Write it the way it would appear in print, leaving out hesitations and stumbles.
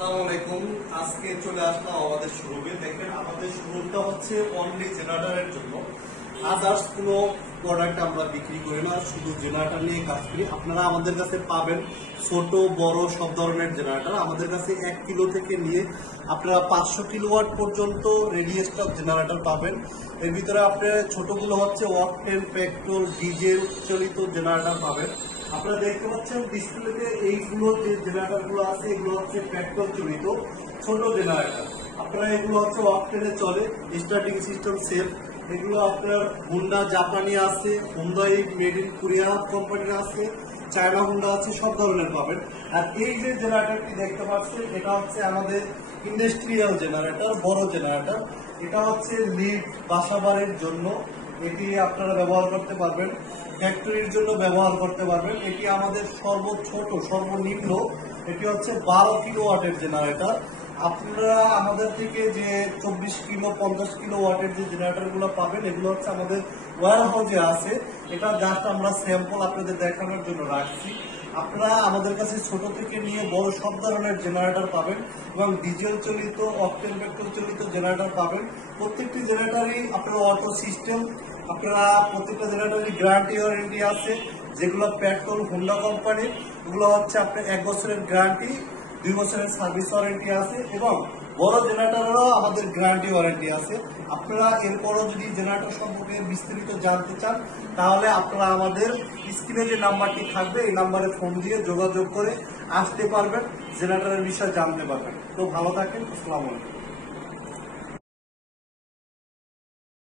আসসালামু আলাইকুম। আজকে চলে আসলাম আমাদের শোরুমে। দেখেন আমাদের শোরুমটা হচ্ছে অনলি জেনারেটরের জন্য। আদার্স কোনো প্রোডাক্ট আমরা বিক্রি করি না, শুধু জেনারেটর নিয়ে কাজ করি। আপনারা আমাদের কাছে পাবেন ছোট বড় সব ধরনের জেনারেটর। আমাদের কাছে 1 কিলো থেকে নিয়ে আপনারা 500 কিলোওয়াট পর্যন্ত রেডি স্টক জেনারেটর পাবেন। এর ভিতরে আপনার ছোটগুলো হচ্ছে অকটেন, পেট্রোল, ডিজেল চালিত জেনারেটর পাবেন। আপনারা দেখতে পাচ্ছেন ডিসপ্লেতে এইগুলো যে জেনারেটর গুলো আছে এগুলো হচ্ছে পেট্রোল চালিত ছোট জেনারেটর। আপনারা এগুলো হচ্ছে অকটেনে চলে, স্টার্টিং সিস্টেম সেফ। এগুলো আপনার হুন্ডা জাপানি আছে, হুন্ডাই মেড ইন কোরিয়া কোম্পানির আছে, চায়না হুন্ডা আছে, সব ধরনের পাবেন। আর এই যে জেনারেটরটি দেখতে পাচ্ছেন এটা হচ্ছে আমাদের ইন্ডাস্ট্রিয়াল জেনারেটর, বড় জেনারেটর। এটা হচ্ছে লিড বাসাবাড়ির জন্য, এটি আপনারা ব্যবহার করতে পারবেন, ফ্যাক্টরির জন্য ব্যবহার করতে পারবেন। এটি আমাদের সর্বনিম্ন এটি হচ্ছে 12 কিলো ওয়াটের জেনারেটর। আপনারা আমাদের থেকে যে 24 কিলো 50 কিলো ওয়াটের যে জেনারেটর গুলো পাবেন এগুলো হচ্ছে আমাদের ওয়্যার হাউসে আছে। এটা জাস্ট আমরা স্যাম্পল আপনাদের দেখানোর জন্য রাখছি। আপনারা আমাদের কাছে ছোট থেকে নিয়ে বড় সব ধরনের জেনারেটর পাবেন এবং ডিজেল চালিত, অকটেন, পেট্রোল চালিত জেনারেটর পাবেন। প্রত্যেকটি জেনারেটরই আপনার অটো সিস্টেম। আপনারা প্রত্যেকটা জেনারেটরই গ্যারান্টি ওয়ারেন্টি আছে, যেগুলো পেট্রোল হুন্ডা কোম্পানির ওগুলো হচ্ছে আপনার 1 বছরের গ্যারান্টি, 2 বছরের সার্ভিস ওয়ারেন্টি আছে এবং বড় জেনারেটরেরও আমাদের গ্যারান্টি ওয়ারেন্টি আছে। আপনারা এরপরও যদি জেনারেটর সম্পর্কে বিস্তারিত জানতে চান তাহলে আপনারা আমাদের স্ক্রিনে যে নাম্বারটি থাকবে এই নাম্বারে ফোন দিয়ে যোগাযোগ করে আসতে পারবেন, জেনারেটরের বিষয়ে জানতে পারবেন। তো ভালো থাকেন, আসসালামু আলাইকুম।